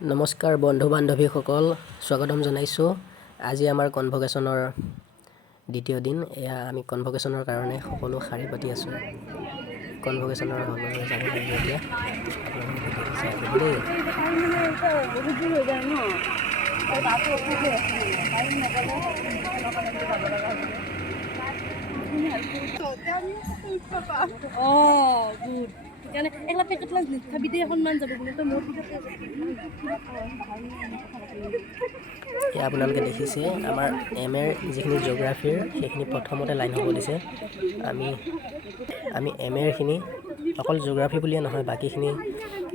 নমস্কাৰ বন্ধু বান্ধৱীসকল, স্বাগতম জনাইছোঁ। আজি আমাৰ কনভকেশ্যনৰ দ্বিতীয় দিন। এয়া আমি কনভকেশ্যনৰ কাৰণে সকলো শাৰী পাতি আছোঁ। কনভকেশ্যনৰ হললৈ যাব লাগিব এতিয়া। আপোনালোকে ভিডিঅ'টো চাই থাকিব দেই। আপোনালোকে দেখিছে আমাৰ এম.এৰ যিখিনি জিঅ'গ্ৰাফীৰ সেইখিনি প্ৰথমতে লাইন হ'ব দিছে। আমি এম.এৰখিনি অকল জিঅ'গ্ৰাফী বুলিয়ে নহয়, বাকীখিনি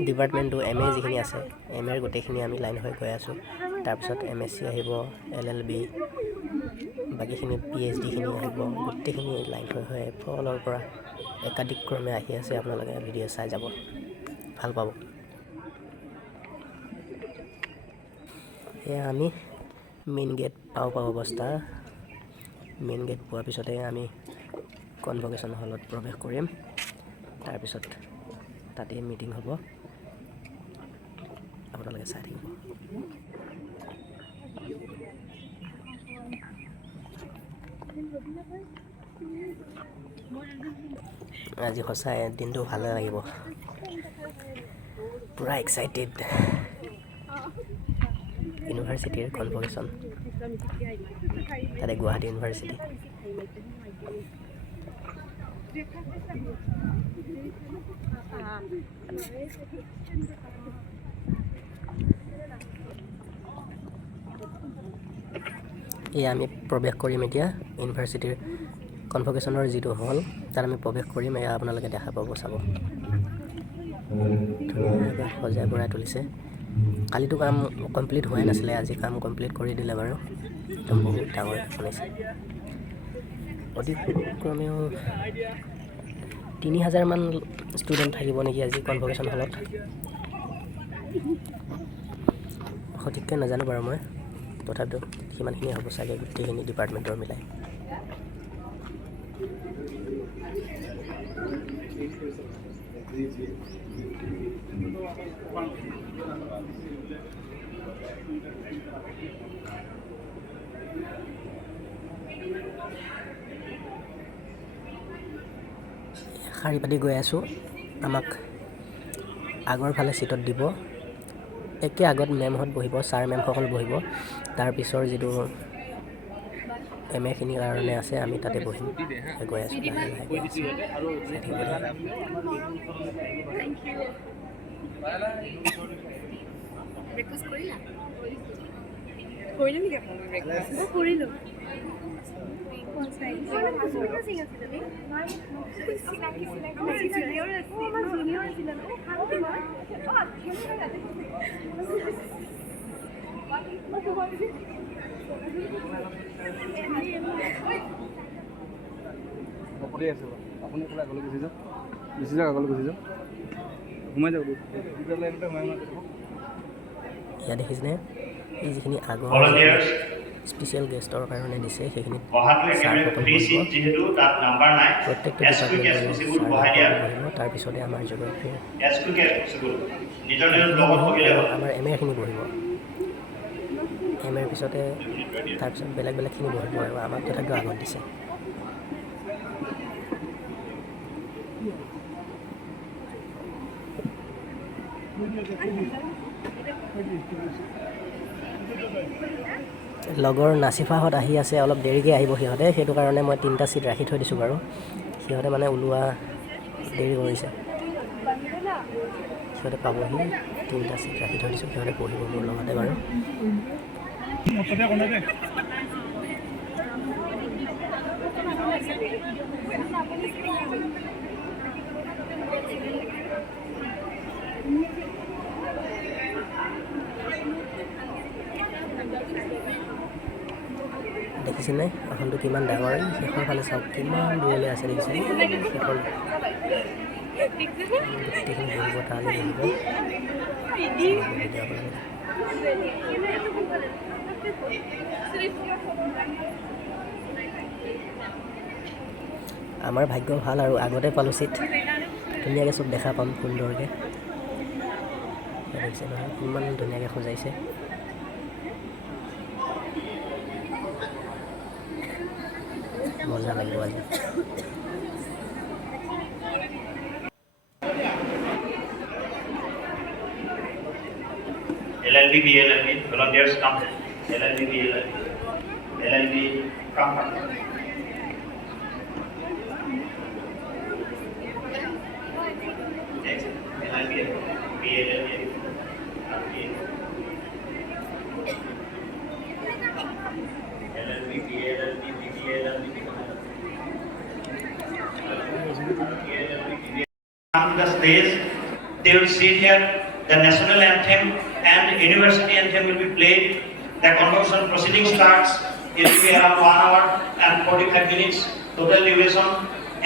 ডিপাৰ্টমেণ্টটো এম.এ যিখিনি আছে এম.এৰ গোটেইখিনি আমি লাইন হৈ গৈ আছোঁ। তাৰপিছত এম.এছ.চি আহিব, LLB, বাকীখিনি PhDখিনি আহিব, গোটেইখিনি লাইন হৈ ফলৰ পৰা একাধিক ক্ৰমে আহি আছে। আপোনালোকে ভিডিঅ' চাই যাব, ভাল পাব। এয়া আমি মেইন গেট পাওঁ অৱস্থা। মেইন গেট পোৱাৰ পিছতে আমি কনভকেশ্যন হলত প্ৰৱেশ কৰিম। তাৰপিছত তাতেই মিটিং হ'ব, আপোনালোকে চাই থাকিব। আজি সঁচাই দিনটো ভালে লাগিব, পূৰা এক্সাইটেড। ইউনিভাৰ্চিটিৰ কনভকেশ্যন, তাতে গুৱাহাটী ইউনিভাৰ্চিটি। এয়া আমি প্ৰৱেশ কৰিম এতিয়া ইউনিভাৰ্চিটিৰ কনভকেশ্যনৰ যিটো হল, তাত আমি প্ৰৱেশ কৰিম। এয়া আপোনালোকে দেখা পাব, চাব। ধুনীয়াকৈ সজাই পৰাই তুলিছে। কালিতো কাম কমপ্লিট হোৱাই নাছিলে, আজি কাম কমপ্লিট কৰি দিলে বাৰু। একদম বহুত ডাঙৰ বনাইছে। অতি ক্ৰমেও 3000মান ষ্টুডেণ্ট থাকিব নেকি আজি কনভকেশ্যন হলত। সঠিককৈ নাজানো বাৰু মই, তথাপিতো সিমানখিনি হ'ব চাগে গোটেইখিনি ডিপাৰ্টমেণ্টৰ মিলাই। শাৰী পাতি গৈ আছোঁ। আমাক আগৰ ফালে ছিটত দিব, একে আগত মেমহঁত বহিব, ছাৰ মেমসকল বহিব। তাৰপিছৰ যিটো এম.এখিনিৰ কাৰণে আছে, আমি তাতে বহিম। গৈ আছোঁ, লাহে লাহে গৈ আছোঁ। আপুনি ক'লে আগলৈ গুচি যাওক, আগলৈ গুচি যাওক, সোমাই যাওক। ইয়াত দেখিছেনে, এই যিখিনি আগৰ স্পেচিয়েল গেষ্টৰ কাৰণে দিছে সেইখিনি ছাৰসকল বহিব। প্ৰত্যেকটো ডিপাৰ্টমেণ্টৰে ছাৰসকল বহিব। তাৰপিছতে আমাৰ জিঅ'গ্ৰাফীৰ আমাৰ এম.এখিনি বহিব। এম.এৰ পিছতে তাৰপিছত বেলেগখিনি বহিব আৰু আমাক তথাপিও আগত দিছে। লগৰ নাচিফাহঁত আহি আছে, অলপ দেৰিকৈ আহিব সিহঁতে। সেইটো কাৰণে মই 3টা ছিট ৰাখি থৈ দিছোঁ বাৰু। সিহঁতে মানে ওলোৱা দেৰি কৰিছে। সিহঁতে পাবহি, 3টা ছিট ৰাখি থৈ দিছোঁ। সিহঁতে পঢ়িব মোৰ লগতে বাৰু। দেখিছেনে আসনটো কিমান ডাঙৰ? শেষৰ ফালে চাওক, কিমান দূৰলৈ আছে দেখিছেনে? শেষৰ গোটেইখিনি বহিব, তালৈ বহিব। আমাৰ ভাগ্য ভাল আৰু আগতে পালোঁ ছিট, ধুনীয়াকৈ চব দেখা পাম সুন্দৰকৈ। দেখিছে নহয় ইমান ধুনীয়াকৈ সজাইছে মজা লাগিব আজি LLB, BLLB, volunteers come. LLB, BLLB, LLB, come. Next, LLB, BLLB, LLB, BLLB, BLLB, come to the stage. They will sit here. The national anthem and university anthem will be played. The convocation proceeding starts. It will be around 1 hour and 45 minutes total duration.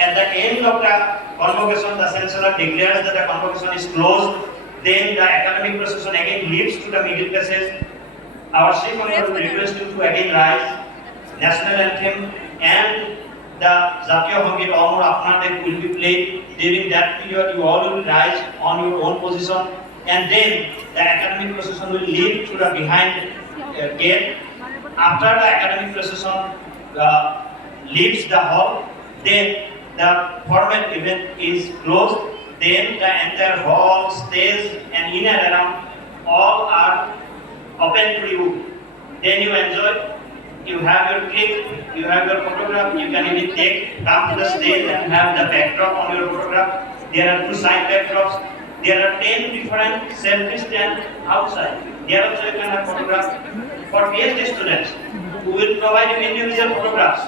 At the end of the convocation, the chancellor declares that the convocation is closed. Then the academic procession again leads to the middle passage. Our chief honorable request you to again rise. National anthem and the Jatiya Sangit Amar Apnader will be played. During that period, you all will rise on your own position. And then the academic procession will lead to the behind gate. After the academic procession leaves the hall, then the formal event is closed. Then the entire hall, stage, and in and around all are open to you. Then you enjoy. You have your clip, you have your photograph. You can even come to the stage and have the backdrop on your photograph. There are 2 side backdrops. There are 10 different selfie stands outside. There also you can have photographs for PhD students who will provide you individual photographs.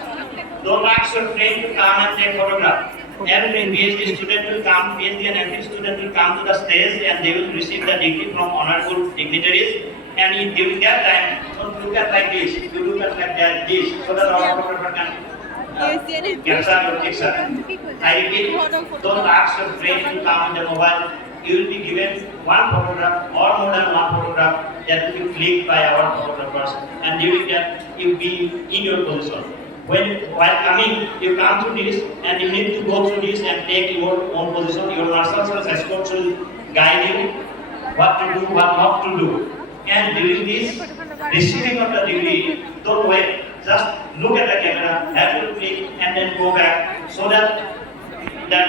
Don't ask your friend to come and take photograph. Every PhD student will come, PhD and MD student will come to the stage and they will receive the degree from honorable dignitaries. And during that time, don't look at like this, you look at like that, this, so that our photographer can capture your picture. I repeat, don't ask your friend to come on the mobile. You will be given 1 photograph or more than 1 photograph that will be clicked by our photographers, and during that you will be in your position. While coming, you come through this and you need to go through this and take your own position. Your marshals and escorts will guide you what to do, what not to do. And during this receiving of the degree, don't wait. Just look at the camera, have your click, and then go back so that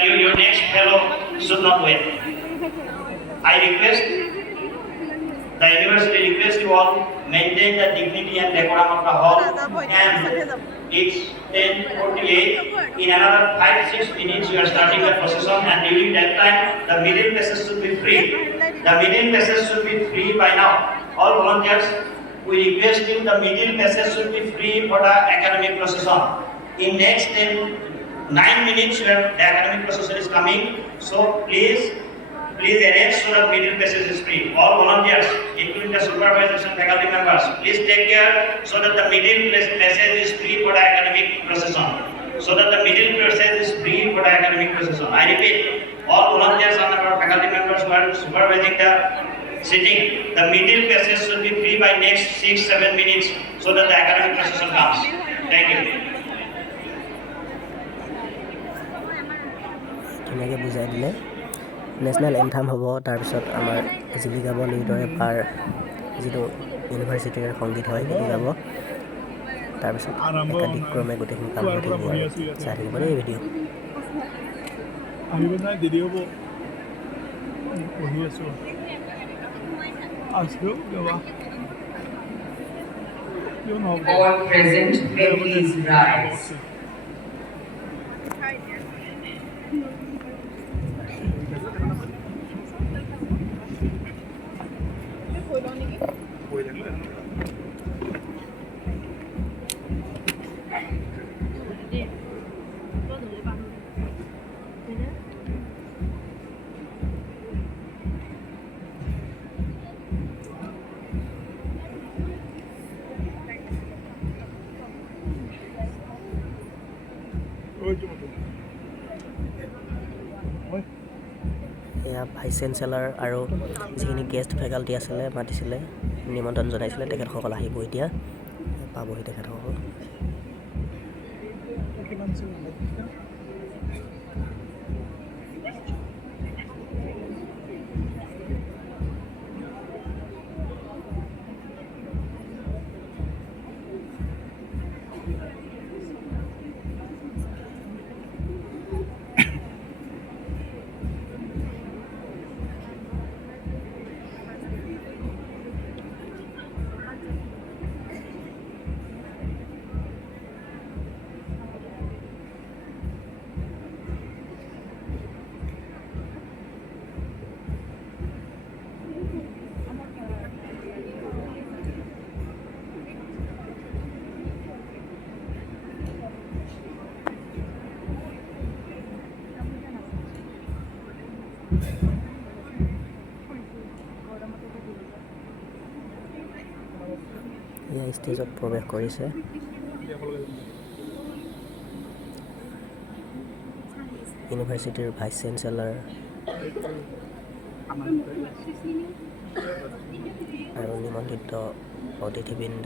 your next fellow should not wait. I request, the university requests you all maintain the dignity and decorum of the hall, and it's 10:48. In another 5-6 minutes you are starting the procession, and during that time the middle passage should be free. The middle passage should be free by now. All volunteers, we request you the middle passage should be free for the academic procession. In next 9 minutes the academic procession is coming, so please arrange so that middle passage is free. All volunteers, including the supervisors and faculty members, please take care so that the middle passage is free for the academic procession. So that the middle passage is free for the academic procession. I repeat, all volunteers and our faculty members who are supervising the sitting, the middle passage should be free by next 6-7 minutes so that the academic procession comes. Thank you. ধুনীয়াকৈ বুজাই দিলে national এন্থাম হ'ব তাৰপিছত আমাৰ জিলি গাব নিউদৰে পাৰ যিটো ইউনিভাৰ্চিটিৰ সংগীত হয় সেইটো গাব তাৰপিছত একাধিক্ৰমে গোটেইখিনি কাম হৈ থাকিব আৰু চাই থাকিব দেই ভিডিঅ' All present, may please rise. এয়া ভাইচ চেঞ্চেলাৰ আৰু যিখিনি গেষ্ট ফেকাল্টি আছিলে মাতিছিলে নিমন্ত্ৰণ জনাইছিলে তেখেতসকল আহিব এতিয়া পাবহি তেখেতসকল এয়া ষ্টেজত প্ৰৱেশ কৰিছে। ইউনিভাৰ্চিটিৰ ভাইচ চেঞ্চেলৰ আৰু নিমন্ত্ৰিত অতিথিবৃন্দ।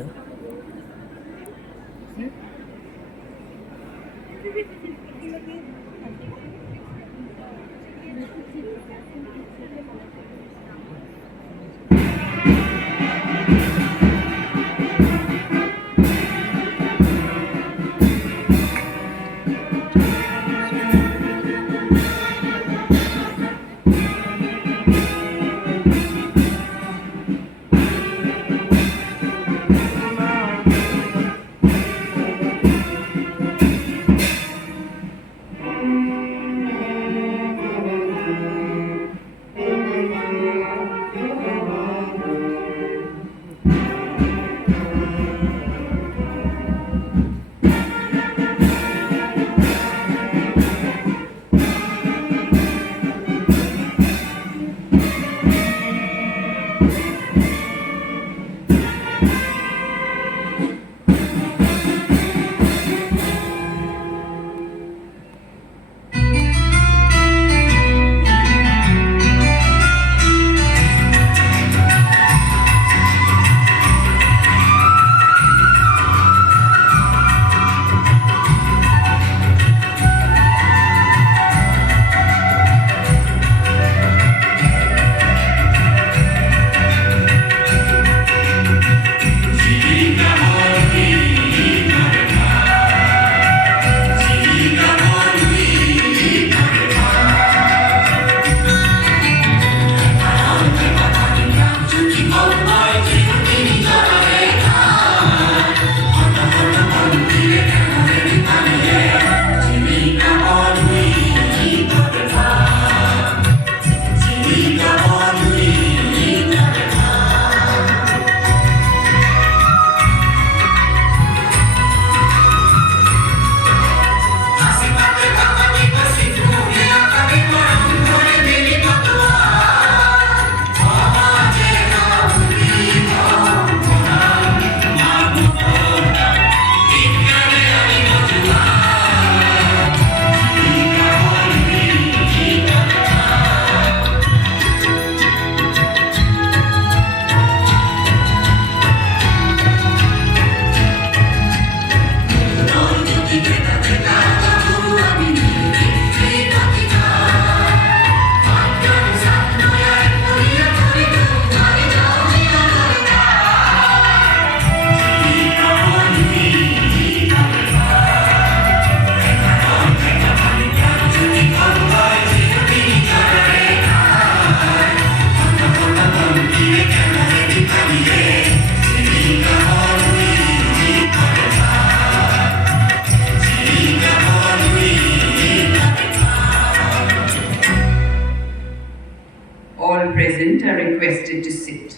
All present are requested to sit.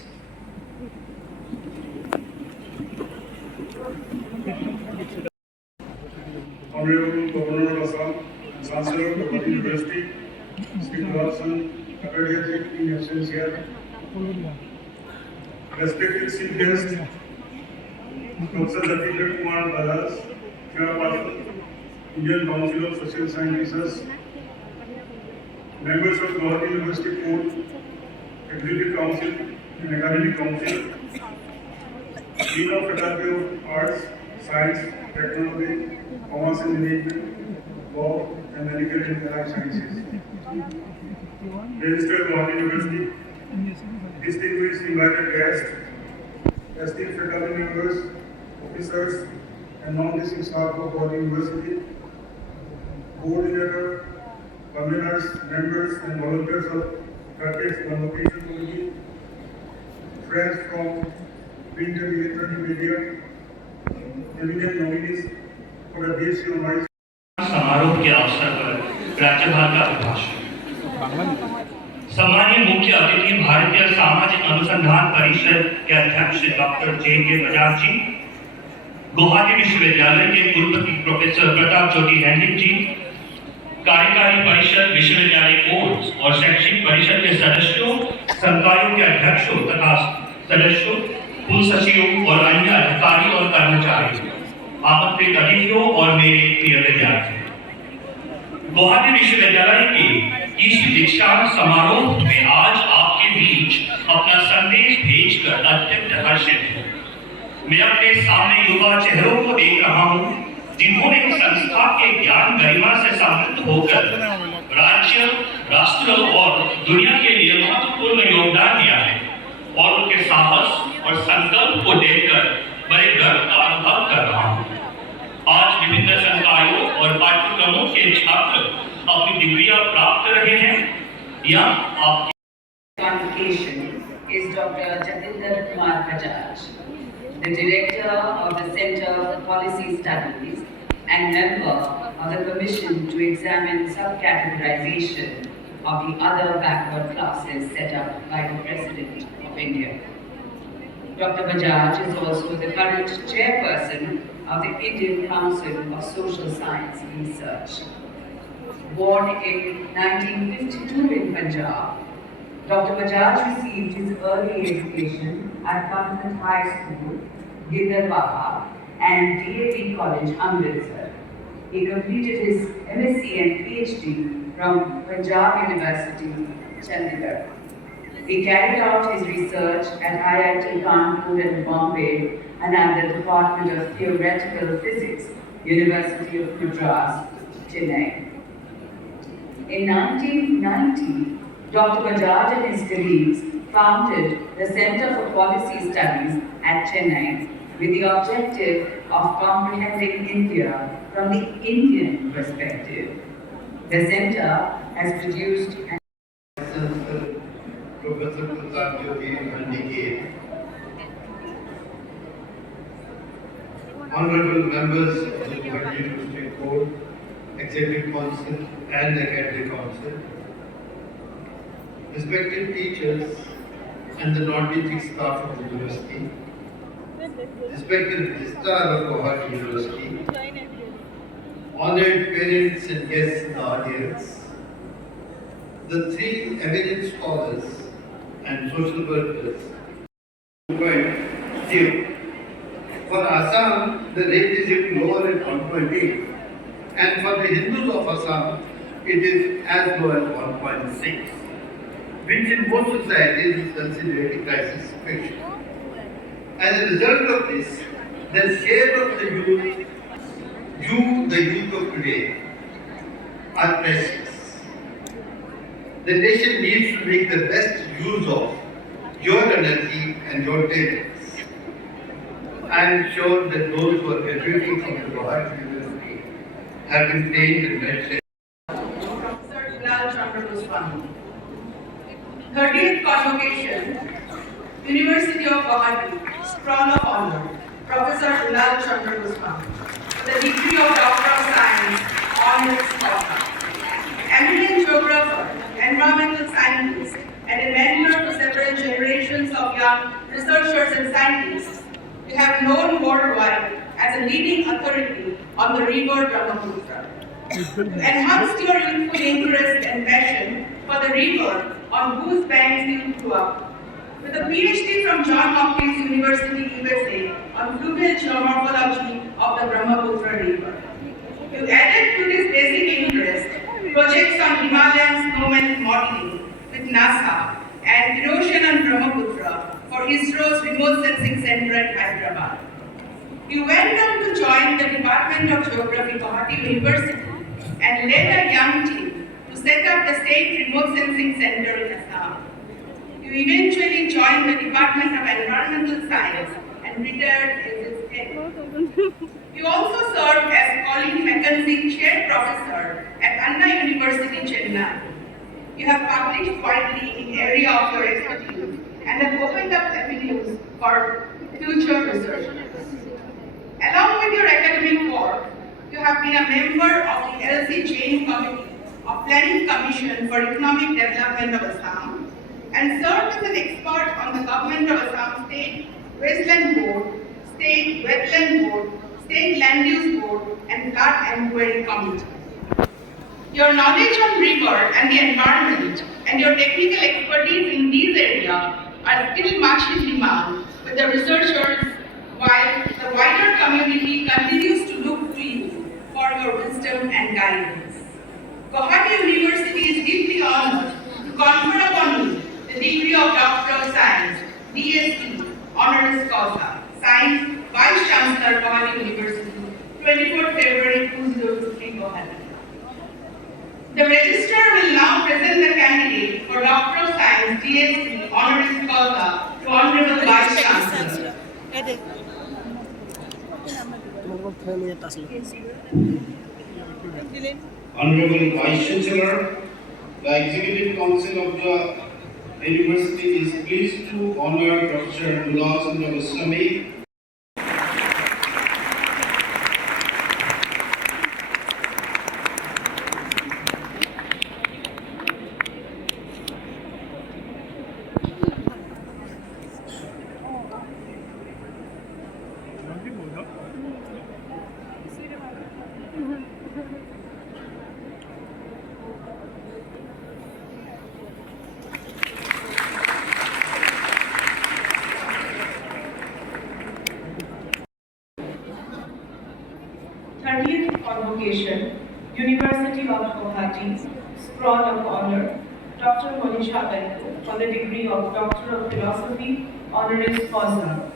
Honorable Governor of Assam and Chancellor of Gauhati University, Sri Nivasan, Academic in absence here. Respected chief guest, Professor Latifah Kumar Balas, Chairperson, Indian Council of Social Sciences, members of Gauhati University Board, Executive Council and Academic Council, Dean of Faculty of Arts, Science, Technology, Commerce and Management, Law and Medical and Allied Sciences. Registered Gauhati University, distinguished invited guests, esteemed faculty members, officers, and non-teaching staff of Gauhati University, coordinator, conveners, members, and volunteers of 30th Convocation Committee, friends from print and electronic media, eminent nominees for the BSc Honors समारोह के अवसर पर राज्यपाल का अभिभाषण। सम्मानीय मुख्य अतिथि भारतीय सामाजिक अनुसंधान परिषद के अध्यक्ष डॉक्टर जे.के. बजाज जी, गुवाहाटी विश्वविद्यालय के कुलपति प्रोफेसर प्रताप ज्योति लैंडिक जी, कार्यकारी परिषद, विश्वविद्यालय बोर्ड और शैक्षिक परिषद के सदस्यों, संकायों के अध्यक्षों तथा सदस्यों, कुल सचिव और अन्य अधिकारी और कर्मचारी, आमंत्रित अतिथियों और मेरे प्रिय विद्यार्थी, गुवाहाटी विश्वविद्यालय के इस दीक्षांत समारोह में आज आपके बीच अपना संदेश भेजकर अत्यंत हर्षित हूँ। मैं अपने सामने युवा चेहरों को देख रहा हूँ जिन्होंने संस्था के ज्ञान गरिमा से समृद्ध होकर राज्य, राष्ट्र और दुनिया के लिए महत्वपूर्ण योगदान दिया है, और उनके साहस और संकल्प को देखकर बड़े गर्व का अनुभव कर रहा हूँ। आज विभिन्न संकायों और पाठ्यक्रमों के छात्र अपनी डिग्रियां प्राप्त कर रहे हैं या आप Convocation is Dr. Jatinder Kumar Bajaj, the Director of the Center for Policy Studies and member of the Commission to examine subcategorization of the other backward classes set up by the President of India. Dr. Bajaj is also the current chairperson of the Indian Council of Social Science Research. Born in 1952 in Punjab, Dr. Bajaj received his early education at Convent High School, Gidarwaha, and DAV College, Amritsar. He completed his MSc and PhD from Punjab University, Chandigarh. He carried out his research at IIT Kanpur and Bombay and at the Department of Theoretical Physics, University of Madras, Chennai. In 1990, Dr. Bajaj and his colleagues founded the Center for Policy Studies at Chennai with the objective of comprehending India from the Indian perspective. The center has produced Professor Prasad Yogi Handike, honorable members of the Guwahati University Board, Executive Council and Academic Council, respected teachers and the non-teaching staff of the university, respected registrar of Guwahati University, honored parents and guests in the audience, the three eminent scholars and social workers. 2.0. For Assam, the rate is even lower at 1.8, and for the Hindus of Assam, it is as low as 1.6, which in most societies is considered a crisis situation. As a result of this, the share of the youth of today, are precious. The nation needs to make the best use of your energy and your talents. I am sure that those who are graduating from the Guwahati University have been trained in medicine. Professor Ulal Chandra Goswami. 30th Convocation, University of Guwahati, Crown of Honor, Professor Ulal Chandra Goswami, with the degree of Doctor of Science, Honoris Causa. Eminent geographer, environmental scientist, and a mentor to several generations of young researchers and scientists, you have known worldwide as a leading authority on the river Brahmaputra. You enhanced your youthful interest and passion for the river on whose banks you grew up. With a PhD from Johns Hopkins University, USA, on fluvial geomorphology of the Brahmaputra River. You added to this basic interest projects on Himalayan snowmelt modeling with NASA and erosion on Brahmaputra for ISRO's Remote Sensing Center at Hyderabad. You went on to join the Department of Geography, Guwahati University, and led a young team to set up the State Remote Sensing Center in Assam. You eventually joined the Department of Environmental Science and retired as its head. You also served as Colin Mackenzie Chair Professor at Anna University, Chennai. You have published widely in the area of your expertise and have opened up avenues for future research. Along with your academic work, you have been a member of the LC Jain Committee of Planning Commission for Economic Development of Assam and served as an expert on the Government of Assam State Wasteland Board, State Wetland Board, State Land Use Board, and Flood Enquiry Committee. Your knowledge on river and the environment and your technical expertise in these areas are still much in demand with the researchers, while the wider community continues to look to you for your wisdom and guidance. Gauhati University is deeply honored to confer upon you the degree of Doctor of Science, DSc, honoris causa, signed Vice Chancellor, Gauhati University, 24th February 2023, Gauhati. The registrar will now present the candidate for Doctor of Science, DSc, honoris causa to Honorable Vice Chancellor. Honorable Vice Chancellor, the Executive Council of the University is pleased to honor Dr. Dulal Chandra Goswami. Convocation, University of Gauhati, Scroll of Honor, Dr. Monisha Benko for the degree of Doctor of Philosophy, honoris causa.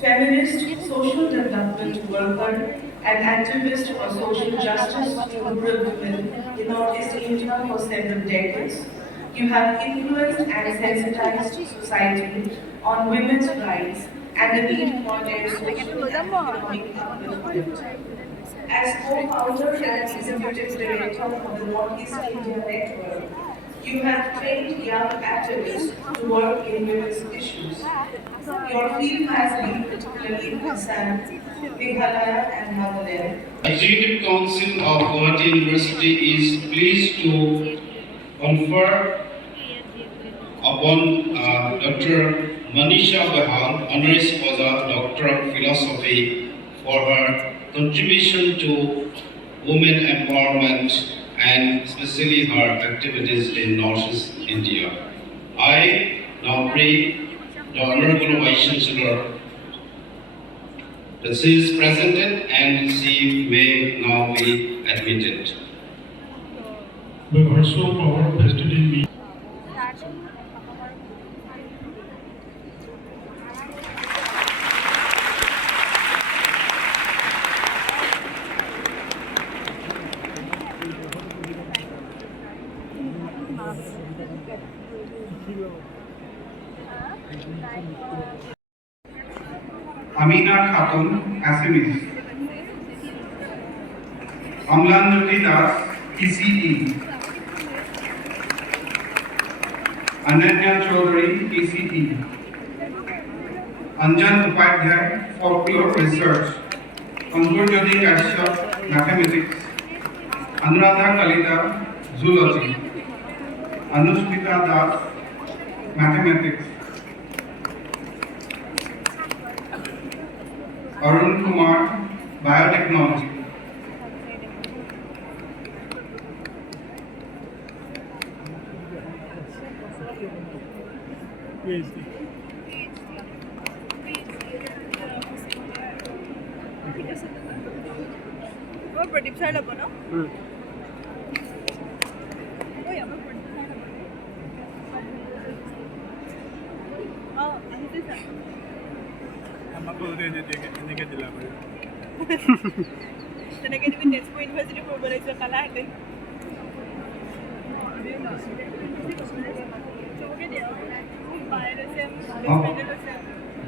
Feminist, social development worker, and activist for social justice to rural women in Northeast India for several decades, you have influenced and sensitized society on women's rights and the need for their social and economic upliftment. As co-founder and executive director of the Northeast India Network, you have trained young activists to work in women's issues. Your field has been particularly in Assam, Meghalaya, and Nagaland. Executive Council of Gauhati University is pleased to confer upon Dr. Manisha Behal, honoris causa Doctor of Philosophy, for her contribution to women empowerment and especially her activities in Northeast India. I now pray the Honorable Vice Chancellor that she is presented and she may now be admitted. The virtual power vested in me. Amina Khatun, Assamese. Amlanjyoti Das, ECE. Ananya Chaudhary, ECE. Anjan Upadhyay, Folklore Research. Ankurjyoti Kashyap, Mathematics. Anuradha Kalita, Zoology. Anushmita Das, Mathematics. Arun Kumar, Biotechnology. Pradeep sir लोग ना তেনেকৈ তুমি Tezpur university পঢ়িব লাগিছে কালাহেঁতেন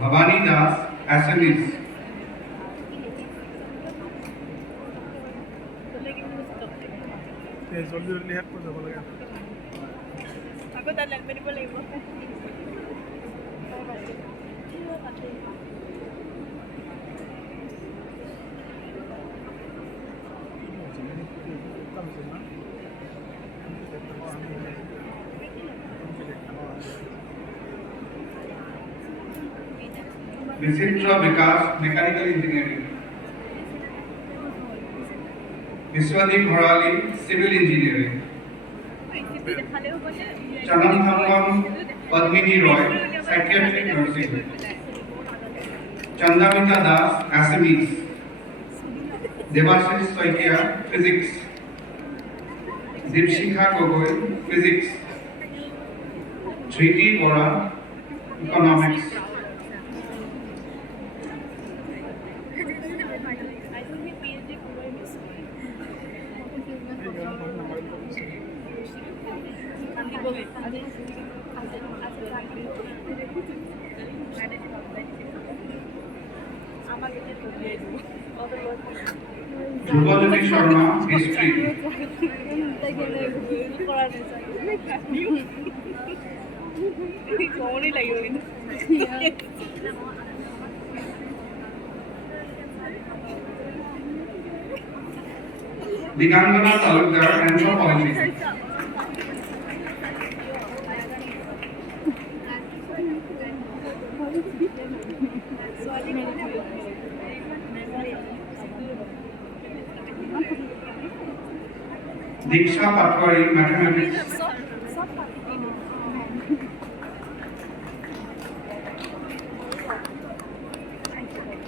Bhavani Das, Assamese. আকৌ তাত lane পাতিব লাগিব Visitra Vikas, Mechanical Engineering. Vishwadeep Bharali, Civil Engineering. Chanam Thangam, Padmini Roy, Psychiatric Nursing. Chandamita Das, Assamese. Devashish Saikia, Physics. Dipshikha Gogoi, Physics. Shriti Bora, Economics. Dhruvalini Sharma, History. Digangana Talukdar, Anthropology. Diksha Patwari, Mathematics.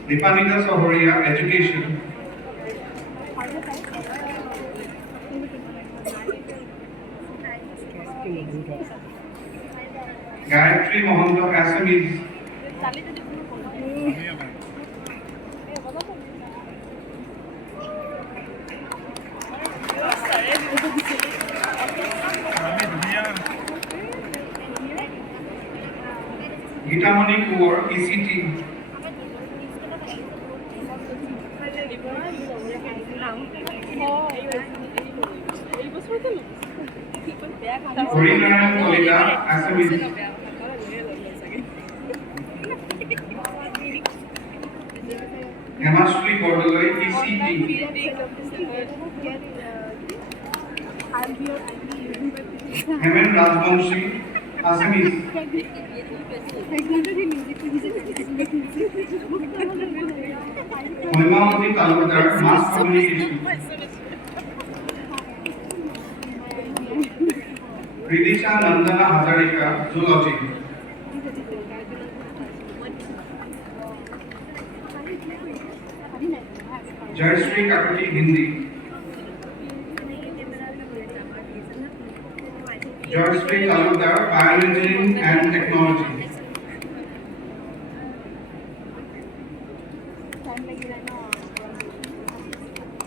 Dipanika Sohoria, Education. Gayatri Mohanto, Assamese. Gitamani Kaur, ECT. Horinarayan Kolida, Assamese. Hemashri Bordoloi, ECT. Hemen Rajvanshi, Assamese. Moimamati Talukdar, Mass Communication. Ridisha Nandana Hazarika, Zoology. Jayashree Kakati, Hindi. Jayashree Talukdar, Bioengineering and Technology.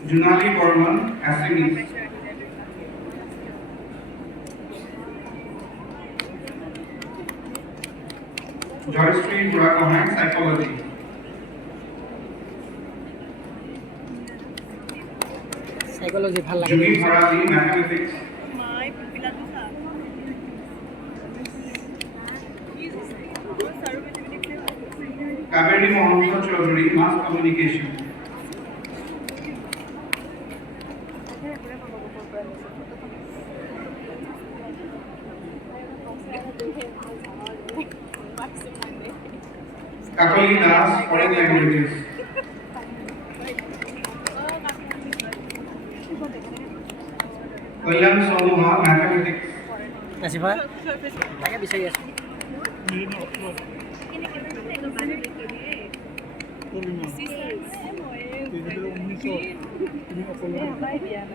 Junali Borman, Assamese. Joystree Burakohan, Psychology. Psychology ভাল লাগে Jugi Bharati, Mathematics. Kaveri Mohanto Chaudhary, Mass Communication. Kakali Das, Foreign Languages. Kalyan Sonuha, Mathematics. নাচিবা তাকে বিচাৰি আছোঁ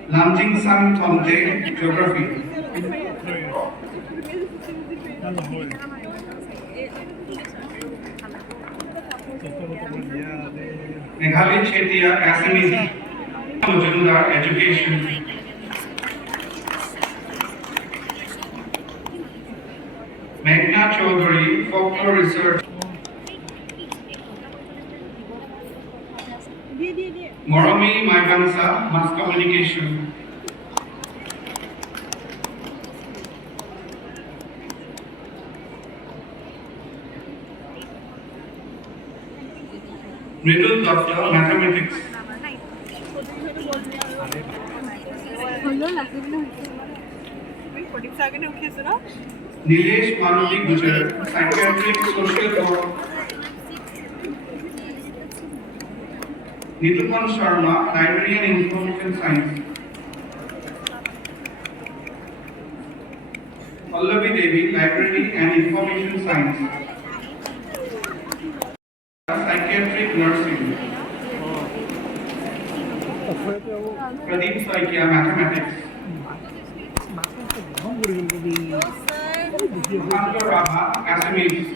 Lamjing Sang Thomte, Geography. Meghali Chetia, Assamese. Majumdar, Education. Meghna Chaudhary, Folklore Research. Moromi Maibansa, Mass Communication. Mridul Datta, Mathematics. Nilesh Maruti Gujar, Psychiatric Social Work. Nitupan Sharma, Library and Information Science. Pallavi Devi, Library and Information Science. psychiatric nursing. Pradeep Saikia, mathematics. Mahendra Raha, Assamese.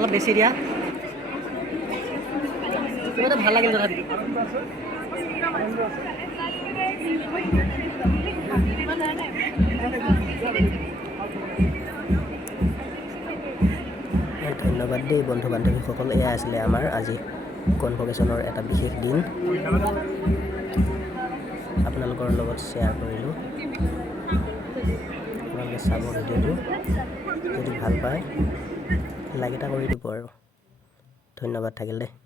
অলপ বেছি দিয়া কিবা এটা ভাল লাগিল তথাপি ধন্যবাদ দেই বন্ধু বান্ধৱীসকল এয়া আছিলে আমাৰ আজি কনভকেশ্যনৰ এটা বিশেষ দিন আপোনালোকৰ লগত শ্বেয়াৰ কৰিলোঁ আপোনালোকে চাব ভিডিঅ'টো যদি ভাল পায় লাইক এটা কৰি দিব আৰু ধন্যবাদ থাকিল দেই